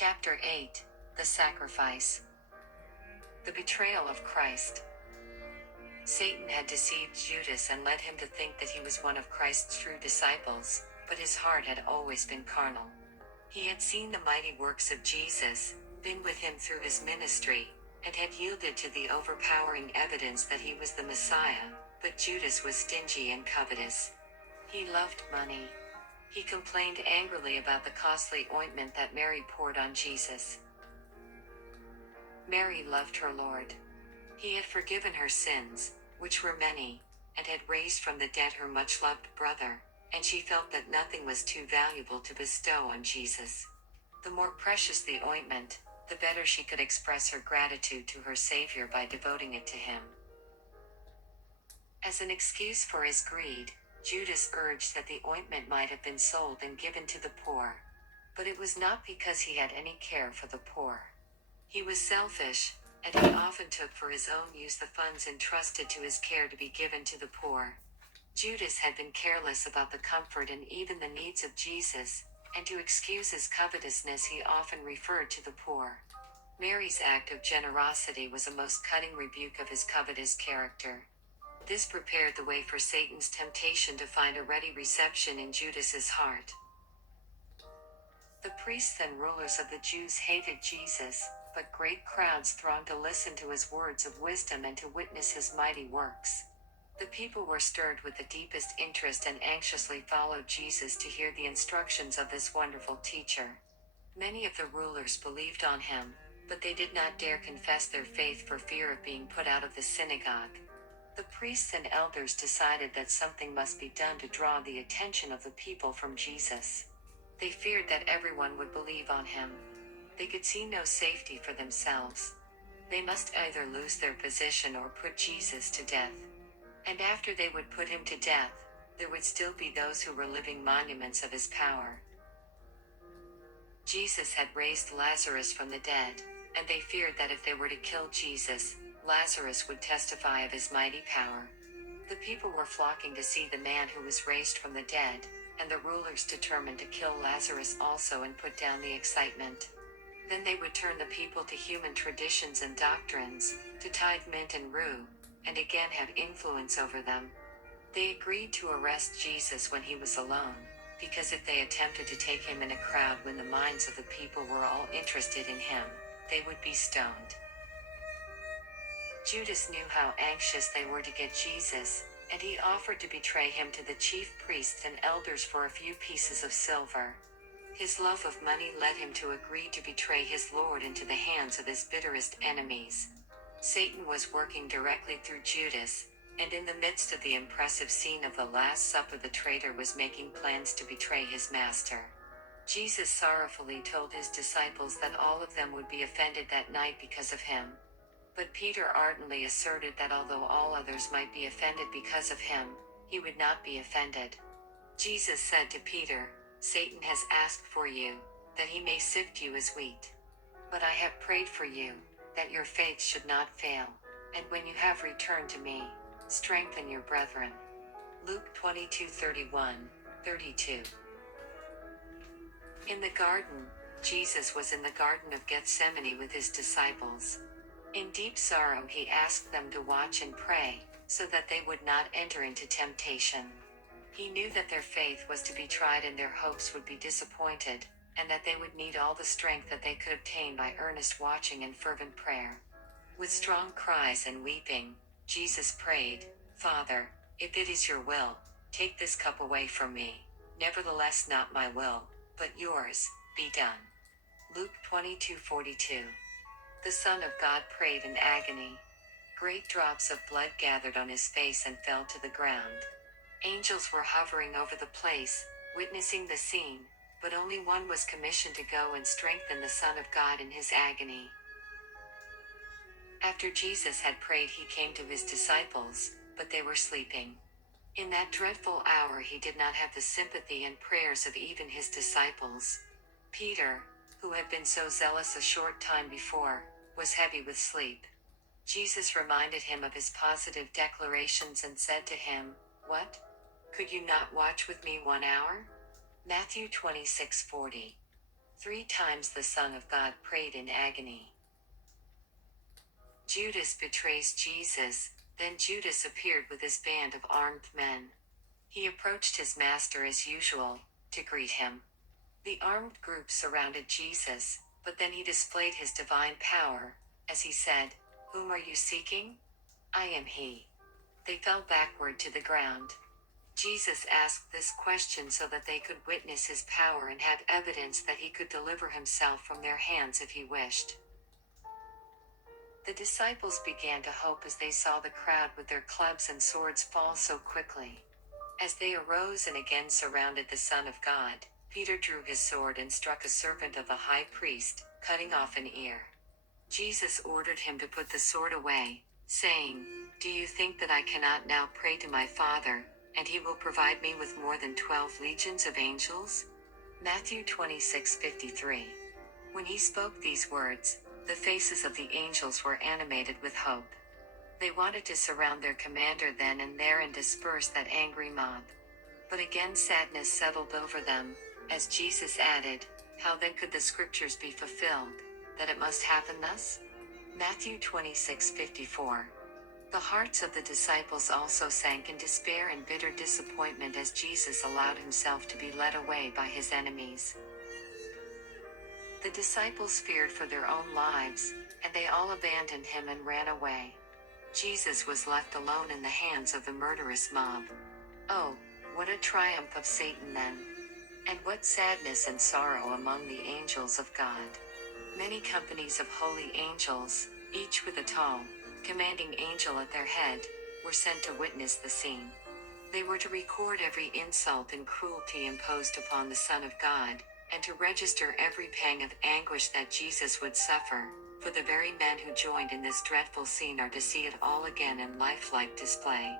Chapter 8 The Sacrifice. The Betrayal of Christ. Satan had deceived Judas and led him to think that he was one of Christ's true disciples, but his heart had always been carnal. He had seen the mighty works of Jesus, been with him through his ministry, and had yielded to the overpowering evidence that he was the Messiah, but Judas was stingy and covetous. He loved money. He complained angrily about the costly ointment that Mary poured on Jesus. Mary loved her Lord. He had forgiven her sins, which were many, and had raised from the dead her much-loved brother, and she felt that nothing was too valuable to bestow on Jesus. The more precious the ointment, the better she could express her gratitude to her Savior by devoting it to him. As an excuse for his greed, Judas urged that the ointment might have been sold and given to the poor. But it was not because he had any care for the poor. He was selfish, and he often took for his own use the funds entrusted to his care to be given to the poor. Judas had been careless about the comfort and even the needs of Jesus, and to excuse his covetousness he often referred to the poor. Mary's act of generosity was a most cutting rebuke of his covetous character. This prepared the way for Satan's temptation to find a ready reception in Judas's heart. The priests and rulers of the Jews hated Jesus, but great crowds thronged to listen to his words of wisdom and to witness his mighty works. The people were stirred with the deepest interest and anxiously followed Jesus to hear the instructions of this wonderful teacher. Many of the rulers believed on him, but they did not dare confess their faith for fear of being put out of the synagogue. The priests and elders decided that something must be done to draw the attention of the people from Jesus. They feared that everyone would believe on him. They could see no safety for themselves. They must either lose their position or put Jesus to death. And after they would put him to death, there would still be those who were living monuments of his power. Jesus had raised Lazarus from the dead, and they feared that if they were to kill Jesus, Lazarus would testify of his mighty power. The people were flocking to see the man who was raised from the dead, and the rulers determined to kill Lazarus also and put down the excitement. Then they would turn the people to human traditions and doctrines, to tithe mint and rue, and again have influence over them. They agreed to arrest Jesus when he was alone, because if they attempted to take him in a crowd when the minds of the people were all interested in him, they would be stoned. Judas knew how anxious they were to get Jesus, and he offered to betray him to the chief priests and elders for a few pieces of silver. His love of money led him to agree to betray his Lord into the hands of his bitterest enemies. Satan was working directly through Judas, and in the midst of the impressive scene of the Last Supper the traitor was making plans to betray his master. Jesus sorrowfully told his disciples that all of them would be offended that night because of him. But Peter ardently asserted that although all others might be offended because of him, he would not be offended. Jesus said to Peter, "Satan has asked for you, that he may sift you as wheat. But I have prayed for you, that your faith should not fail, and when you have returned to me, strengthen your brethren." Luke 22:31, 32. In the garden, Jesus was in the Garden of Gethsemane with his disciples. In deep sorrow he asked them to watch and pray, so that they would not enter into temptation. He knew that their faith was to be tried and their hopes would be disappointed, and that they would need all the strength that they could obtain by earnest watching and fervent prayer. With strong cries and weeping, Jesus prayed, "Father, if it is your will, take this cup away from me. Nevertheless not my will, but yours, be done." Luke 22:42. The Son of God prayed in agony. Great drops of blood gathered on his face and fell to the ground. Angels were hovering over the place, witnessing the scene, but only one was commissioned to go and strengthen the Son of God in his agony. After Jesus had prayed he came to his disciples, but they were sleeping. In that dreadful hour he did not have the sympathy and prayers of even his disciples. Peter, who had been so zealous a short time before, was heavy with sleep. Jesus reminded him of his positive declarations and said to him, "What? Could you not watch with me 1 hour?" Matthew 26:40. 3 times the Son of God prayed in agony. Judas betrays Jesus. Then Judas appeared with his band of armed men. He approached his master as usual, to greet him. The armed group surrounded Jesus, but then he displayed his divine power, as he said, "Whom are you seeking? I am he." They fell backward to the ground. Jesus asked this question so that they could witness his power and have evidence that he could deliver himself from their hands if he wished. The disciples began to hope as they saw the crowd with their clubs and swords fall so quickly. As they arose and again surrounded the Son of God, Peter drew his sword and struck a servant of the high priest, cutting off an ear. Jesus ordered him to put the sword away, saying, "Do you think that I cannot now pray to my Father, and he will provide me with more than 12 legions of angels?" Matthew 26:53. When he spoke these words, the faces of the angels were animated with hope. They wanted to surround their commander then and there and disperse that angry mob. But again sadness settled over them, as Jesus added, "How then could the scriptures be fulfilled, that it must happen thus?" Matthew 26:54. The hearts of the disciples also sank in despair and bitter disappointment as Jesus allowed himself to be led away by his enemies. The disciples feared for their own lives, and they all abandoned him and ran away. Jesus was left alone in the hands of the murderous mob. Oh, what a triumph of Satan then! And what sadness and sorrow among the angels of God! Many companies of holy angels, each with a tall, commanding angel at their head, were sent to witness the scene. They were to record every insult and cruelty imposed upon the Son of God, and to register every pang of anguish that Jesus would suffer, for the very men who joined in this dreadful scene are to see it all again in lifelike display.